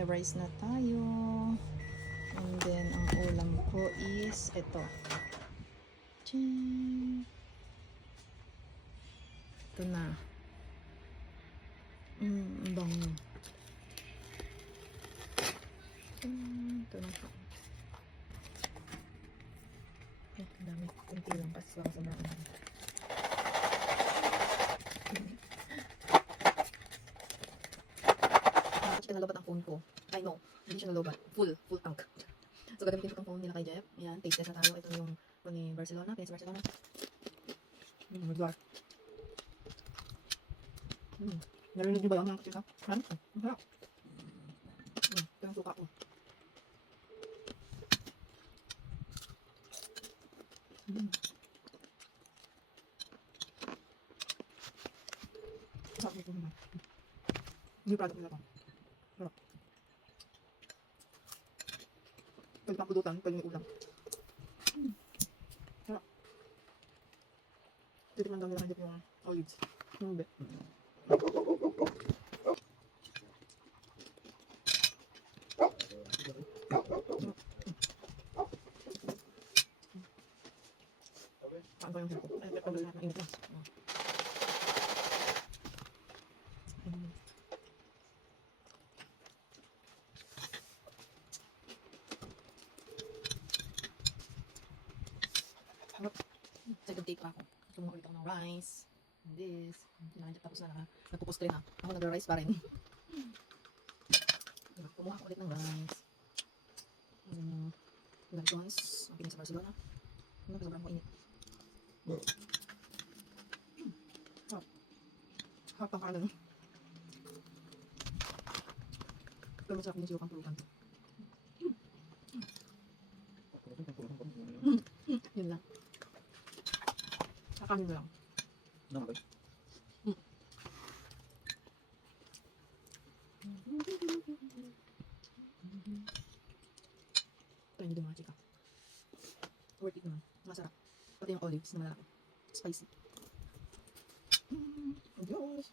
may rice na tayo. And then, ang ulam ko is ito. Ching! Ito na. Ang bango. Ito na po. Ay, ang dami. Kunti lang kasi baka sa mga Kasi nalobat ang phone ko. Ay no, hindi siya nalobat. Full tank. So gagamitin ko itong phone nila kay Jeff. Ayan, taste test na tayo. Ito yung phone ni Barcelona. PS Barcelona. Mag-dark. Narinig niyo ba yung kasi sa? Ang sarap. Ito yung suka ko. Sarap nito naman. New product nila to. Sarap. Pwede pang pulutan, pwede may ulam. Sarap. Titikman daw nila yung olives. Yung ube. Saan ko yung hito? Ay, may pagdala na init lang. Second take pa ako. Kumuha ulit ako ng rice. And this. Tapos na natupos ko rin ha. Ako nag-rice pa rin. Kumuha ako ulit ng rice. Guys, ang pinig sa Barcelona. Sobrang mainit. Harap ang kanan. Pero masarap yung siyokang pulutan. Yun lang. Kakanin mo lang. Ano ba? Try nyo din mga chika. Worth it naman. Masarap. Pati yung olives na malaki. Spicy. Adios!